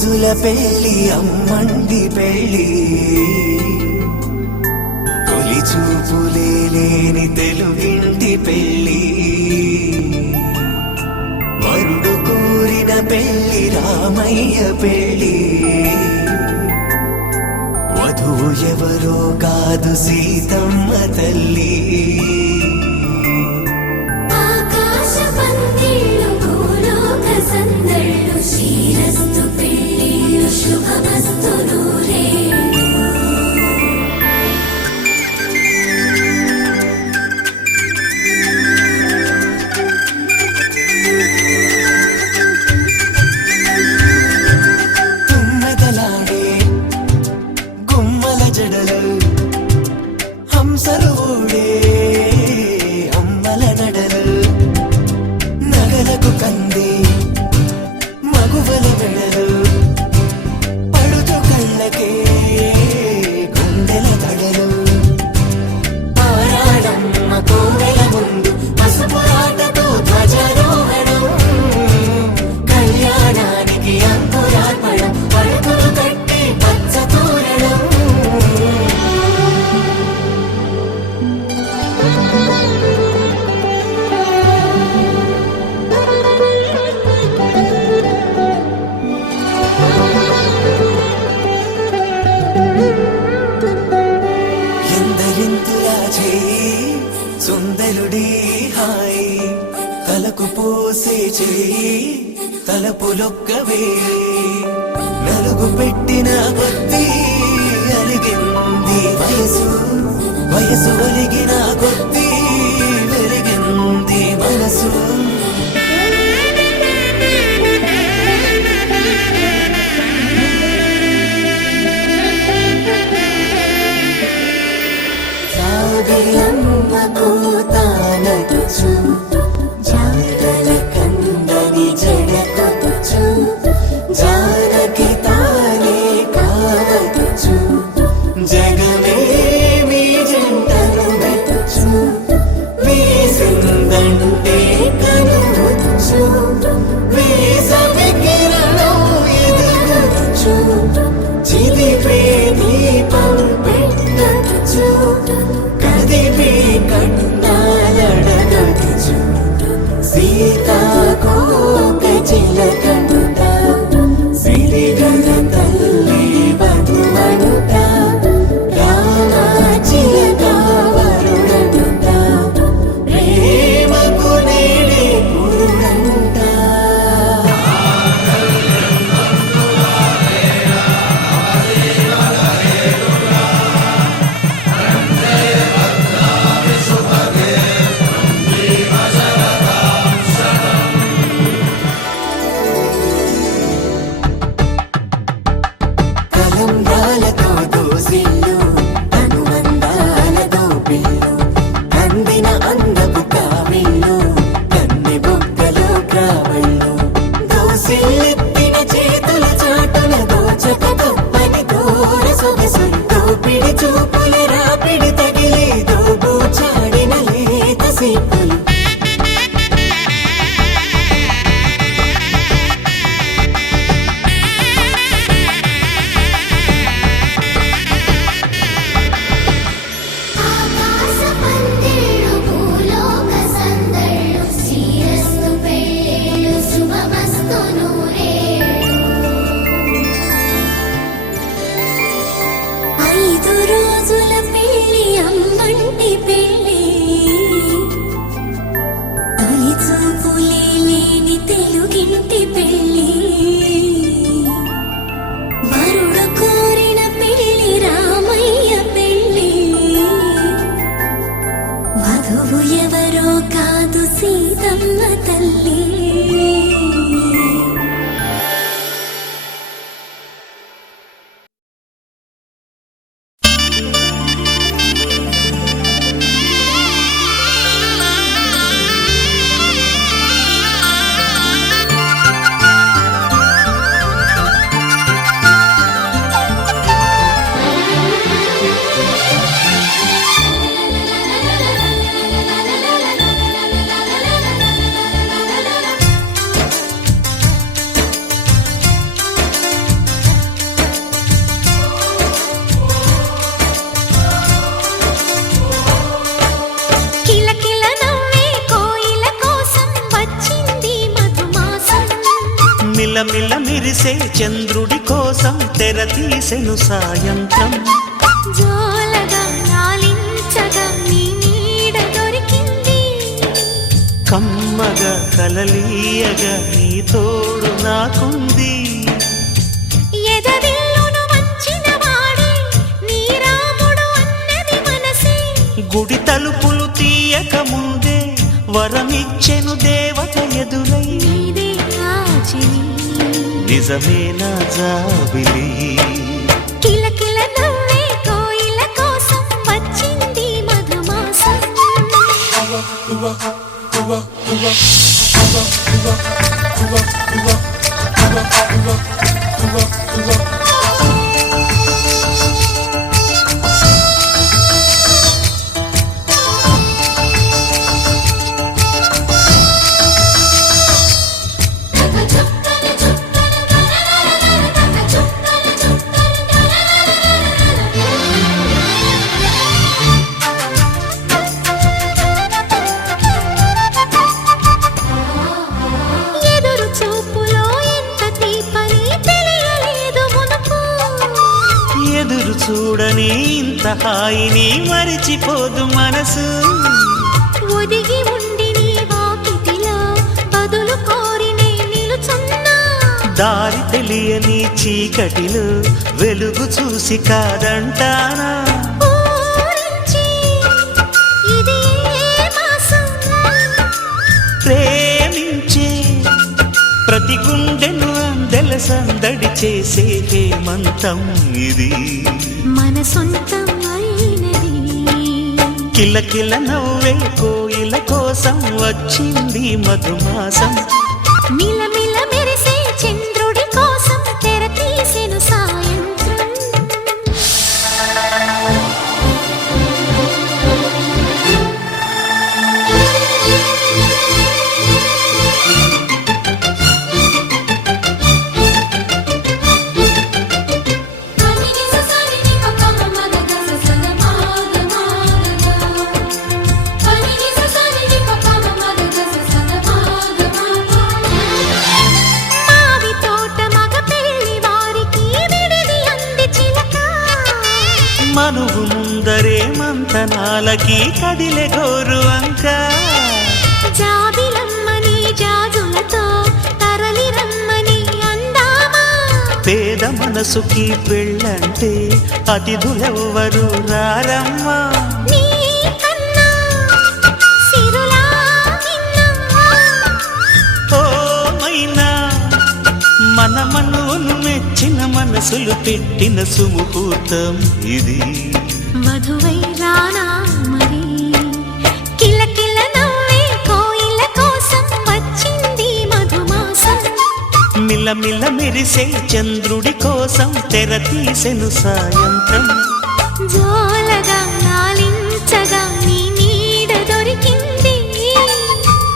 రోజుల పెళ్లి అమ్మండి పెళ్లి తొలి చూపులే లేని తెలుగింటి పెళ్లి వరుడు కోరిన పెళ్లి రామయ్య పెళ్లి వధువు ఎవరో కాదు సీతమ్మ తల్లి శ్రీరస్తు పెళ్ళిళ్ళు శుభమస్తు నూరేళ్ళు తుమ్మెదలాడే గుమ్మల జడలు హంసలు ఊడే అమ్మల నడలు నగలకు కంది మగువల మెడలు పడుచు కళ్ళకే గుండెల తడలు పారాడమ్మ కోవెల ముందు పసుపు ఆటతో ధ్వజారోహణం కళ్యాణానికి అంకురార్పణం పడుకులు కట్టి పచ్చ తోరణం ఎందరింతులా చేయి సుందరుడి హాయి తలకు పోసే చేయి తలపులొక్కవే నలుగు పెట్టిన కొద్దీ అలిగింది వయసు వయసు ఒలిగిన కొద్దీ వెలిగింది మనసు అమ్మకు తానదుచు జాడల కందని జడకొదుచు జానకి తానే కావదుచు జగమే మీ జంటను వెతుచు వేసిందంటే కనువదుచు వేసవి కిరణం ఎదుగుచు చిదిపే దీపం పెట్టదుచు కదిపే కన్నాలడగదుచు సీతాకోక చిలకనుట సిరిగల తల్లి వధువనుట రామ చిలక వరుడనుట ప్రేమకు నేడే పురుడంట కలంబ్రాలతో దోసిల్లు అనుబంధాలతో పిల్లు అందిన అందపు కావిళ్ళు కన్నె బొక్కలో కావళ్ళు దోసిల్లెత్తిన చేతుల చాటున దోచక తప్పని దూర సొగసులు దోపిడి చూపుల రాపిడి తగిలే దోబూచాడిన లేత సీపులు ఆకాశ పందిళ్ళు భూలోక సందళ్ళు శ్రీరస్తు పెళ్ళిళ్ళు శుభమస్తు నూరేళ్ళు 5 రోజుల పెళ్ళి అమ్మంటి పెళ్ళి తొలి చూపులే లేని తెలుగింటి పెళ్ళి వరుడు కోరిన పెళ్ళి రామయ్య పెళ్ళి వధువు ఎవరో కాదు సీతమ్మ తల్లి మిలమిల మిరిసే చంద్రుడి కోసం తెర తీసెను సాయంత్రం. జోలగా లాలించగా నీ నీడ దొరికింది, కమ్మగా కలలీయగా నీ తోడు నాకుంది. ఎదవిల్లును వంచిన వాడే నీ రాముడు అన్నది మనసే, గుడి తలుపులు తీయక ముందే వరమిచ్చెను దేవత ఎదురై. నీదే ఆచిని నిజమేనా జాబిలి, కిలకిల నవ్వే కోయిల కోసం వచ్చింది మధుమాసం. ఎదురు చూపులో ఎంత తీపని తెలియలేదు మునుపు, ఎదురు చూడని ఇంత హాయిని మరిచిపోదు మనసు. ఒదిగి ఉండి నీ వాకిటిలో బదులు కోరి నే నిలుచున్నా, దారి తెలియని చీకటిలో వెలుగు చూసి కాదంటానా. ఊరించి ఇది ఏ మాసం, ప్రేమించే ప్రతి గుండెను అందెల సందడి చేసే హేమంతం ఇది. మన సొంతం అయినది. కిలకిల నవ్వే కోయిల కోసం వచ్చింది మధుమాసం. మిలమిల మెరిసే చంద్రుడి కోసం తెర తీసెను సాయంత్రం. మావి తోట మగ పెళ్లి వారికి విడిది అంది చిలక, మనువు ముందరే మంతనాలకి కదిలే గోరు అంక. జాబిలమ్మని జాజులతో తరలి రమ్మని అందామా, పేద మనసుకి పెళ్ళంటే అతిథులెవ్వరు రారమ్మా. నీ కన్నా సిరులా నిన్నా, ఓ మైనా మన మనువును మెచ్చిన మనసులు పెట్టిన సుముహూర్తం ఇది. వధువై రానా మరి, కిలకిల నవ్వే కోయిల కోసం వచ్చింది మధుమాసం. మిలమిల మెరిసే చంద్రుడి కోసం తెర తీసెను సాయంత్రం. జోలగా లాలించగా నీ నీడ దొరికింది,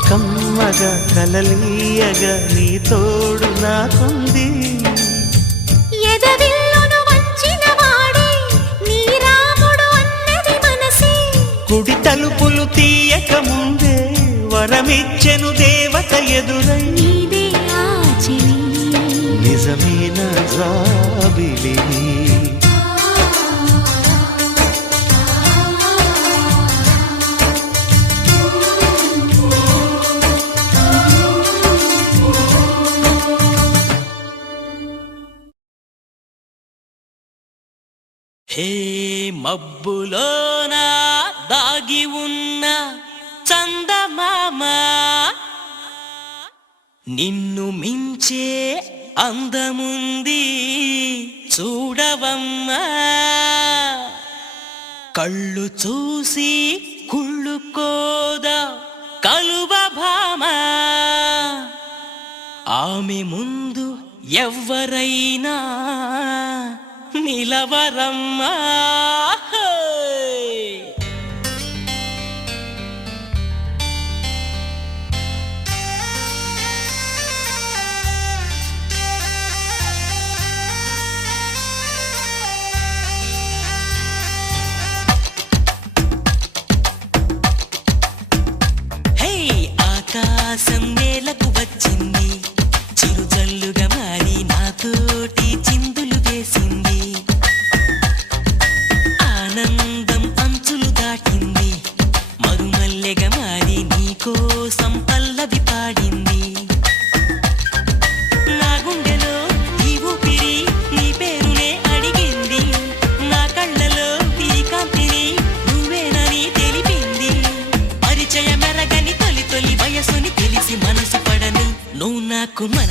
కమ్మగా కలలీయగా నీ తోడు నాకుంది. ఎదవిల్లును వంచిన వాడే నీ రాముడు అన్నది మనసే, గుడి తలుపులు తీయక ముందే వరమిచ్చెను దేవత ఎదురై. నీదే ఆచిని నిజమైన జాబిలి, హే మబ్బులోన దాగి ఉన్న చందమామ, నిన్ను మించే అందముంది చూడవమ్మా. కళ్ళు చూసి కుళ్ళుకోదా కలువ భామ, ఆమె ముందు ఎవ్వరైనా నిలవరమ్మా. హే ఆకాశం నేలకు వచ్చింది, చిరుజల్లుగా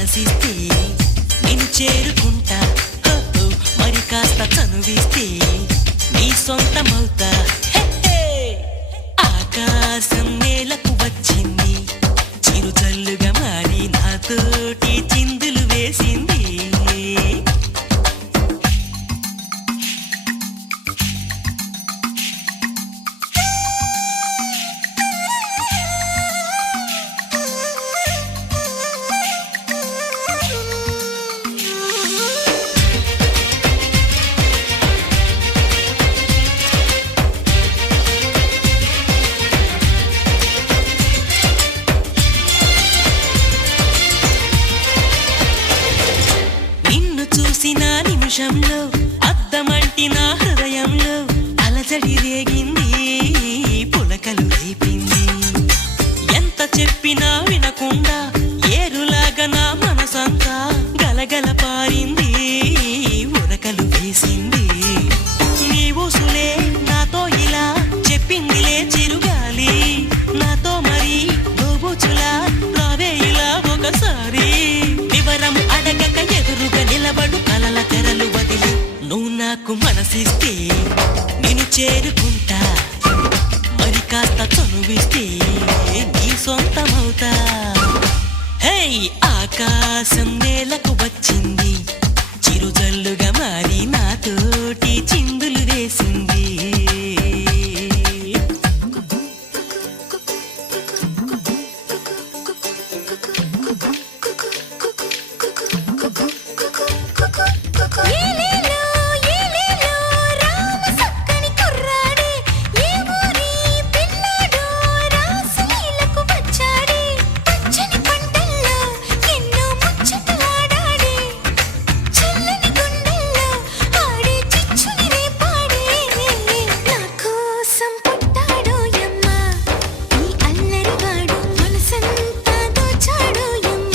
మనసిస్తే నేను చేరుకుంటా హో, హో. మరి కాస్త చనువిస్తే నీ సొంతమవుతా హే, హే. ఆకాశం నేలకు వచ్చింది చిరుజల్లుగా మారి నాతోటి చిందులు వేసింది నిన్ను చూసిన నిమిషంలో అద్దమంటి నా హృదయంలో అలజడి రేగింది పులకలు రేపింది ఎంత చెప్పినా వినకుండా ఏరులాగా నా మనసంతా గలగల పారింది ఉరకలు వేసింది నీ ఊసులే నాతో ఇలా చెప్పిందిలే చిరుగాలి నాతో మరి దోబుచులా రావే ఇలా ఒకసారి వివరం అడగక ఎదురుగా నిలబడు కలల తెరలు వదిలి నువ్వు నాకు మనసిస్తే నేను చేరుకుంటా మరి కాస్త చనువిస్తే నీ సొంతమవుతా హే ఆకాశం నేలకు వచ్చింది చిరుజల్లుగా మారి నాతోటి చిందులు వేసింది ఏలేలో ఏలేలో రామ సక్కని కుర్రాడే ఏ ఊరి పిల్లాడో రాసలీలకు వచ్చాడే పచ్చని పంటల్లో ఎన్నో ముచ్చటలాడాడే చల్లని గుండెల్లో ఆడే చిచ్చుని రేపాడే నా కోసం పుట్టాడో యమ్మ ఈ అల్లరివాడు మనసంతా దోచాడో యమ్మ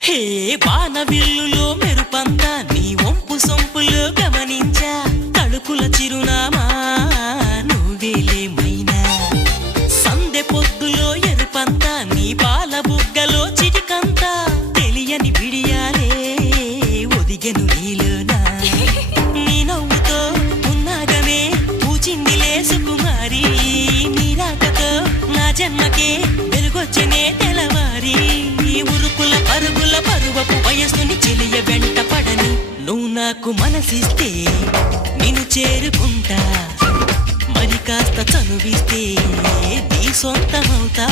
హే వానవిల్లులో మెరుపంతా నీ వంపు సొంపులో గమనించా తడుకుల చిరునామా నువ్వేలే మైనా సందె పొద్దులో ఎరుపంతా నీ పాల బుగ్గలో చిటికంతా తెలియని బిడియాలే ఒదిగెను నీలోనా నీ నవ్వుతో ఉన్నాగమే పూచిందిలే సుకుమారి నీ రాకతో నా జన్మకే వెలుగొచ్చనే తెలవారి ఉరుకుల పరుగుల పరువపు వయస్సుని చెలియ వెంట పడని నువ్వు నాకు మనసిస్తే నేను చేరుకుంటా మరి కాస్త చనువిస్తే నీ సొంతమవుతా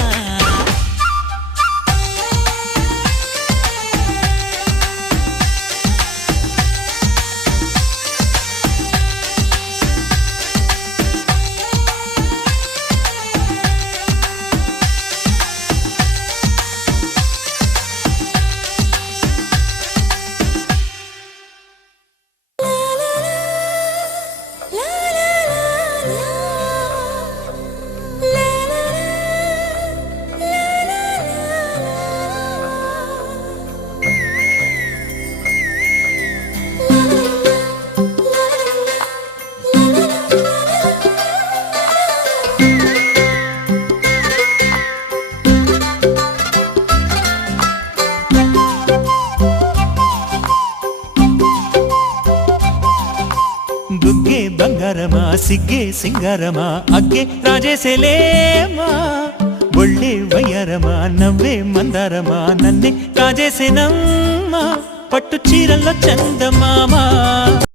బుగ్గే బంగారమా సిగ్గే సింగారమా అగ్గే రాజేసేలేమా ఒళ్ళే వయ్యారమా నవ్వే మందారమా నన్నే కాజేసేనమ్మా పట్టు చీరల్లో చందమామా